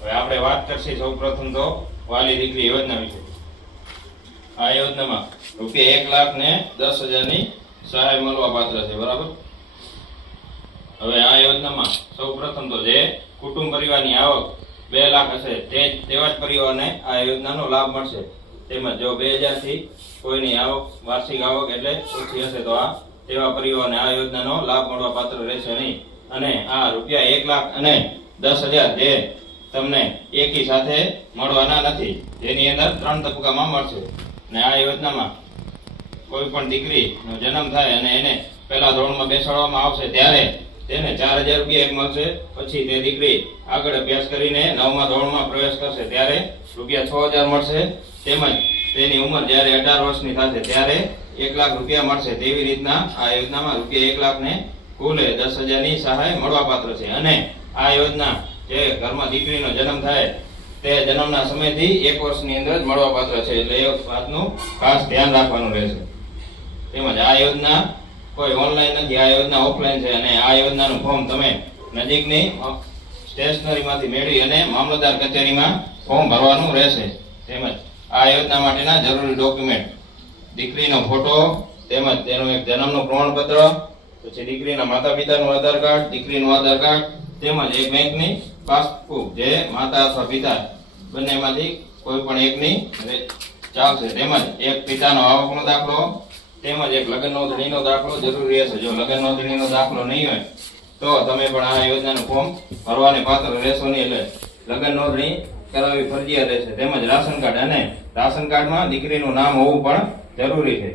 હવે આપણે વાત કરશી સૌપ્રથમ તો વાલી દીકરી યોજના વિશે। આ યોજનામાં રૂપિયા 1,10,000ની સહાય મળવા પાત્ર છે, બરાબર। હવે આ યોજનામાં સૌપ્રથમ તો જે કુટુંબ પરિવારની આવક 2 લાખ હશે તેવા જ પરિવારને આ યોજનાનો લાભ મળશે। તેમજ જો 2000 થી કોઈની આવક વાર્ષિક આવક એટલે ઓછી હશે તો આ તેવા પરિવારને આ યોજનાનો લાભ મળવા પાત્ર રહેશે નહીં। અને આ રૂપિયા 1,10,000 જે તમને એકી સાથે મળવાના નથી, જેની અંદર 3 તબક્કામાં મળશે। અને આ યોજનામાં કોઈ પણ દીકરીનો જન્મ થાય અને એને પહેલા ધોરણમાં બેસાડવામાં આવશે ત્યારે તેને 4,000 રૂપિયા એક મળશે। પછી તે દીકરી આગળ અભ્યાસ કરીને 9મા ધોરણમાં પ્રવેશ કરશે ત્યારે રૂપિયા 6,000 મળશે। તેમજ તેની ઉંમર જ્યારે 18 વર્ષની થશે ત્યારે 1 લાખ રૂપિયા મળશે। તેવી રીતના આ યોજનામાં રૂપિયા 1 લાખ ને કુલ 10,000ની સહાય મળવા પાત્ર છે। અને આ યોજના જે ઘરમાં દીકરીનો જન્મ થાય તે જન્મના સમયથી 1 વર્ષની અંદર જ મળવા પાત્ર છે, એટલે એ વાતનું ખાસ ધ્યાન રાખવાનું રહેશે। તેમજ આ યોજના કોઈ ઓનલાઈન નથી, આ યોજના ઓફલાઈન છે। અને આ યોજનાનું ફોર્મ તમે નજીકની સ્ટેશનરીમાંથી મેળવી અને મામલતદાર કચેરીમાં ફોર્મ ભરવાનું રહેશે। તેમજ આ યોજના માટેના જરૂરી ડોક્યુમેન્ટ દીકરીનો ફોટો, તેમજ તેનું એક જન્મનું પ્રમાણપત્ર, પછી દીકરીના માતા પિતાનું આધાર કાર્ડ, દીકરીનું આધાર કાર્ડ, તેમજ એક બેંકની પાસબુક જે માતા અથવા પિતા બંનેમાંથી કોઈ પણ એકની ચાલશે। તેમજ એક પિતાનો આવકનો દાખલો, તેમજ એક લગ્ન નોંધણીનો દાખલો જરૂરી રહેશે। જો લગ્ન નોંધણીનો દાખલો નહીં હોય તો તમે પણ આ યોજનાનું ફોર્મ ભરવાને પાત્ર રહેશો નહીં, એટલે લગ્ન નોંધણી કરાવવી ફરજિયાત રહેશે। તેમજ રાશન કાર્ડ, અને રાશન કાર્ડમાં દીકરીનું નામ હોવું પણ જરૂરી છે।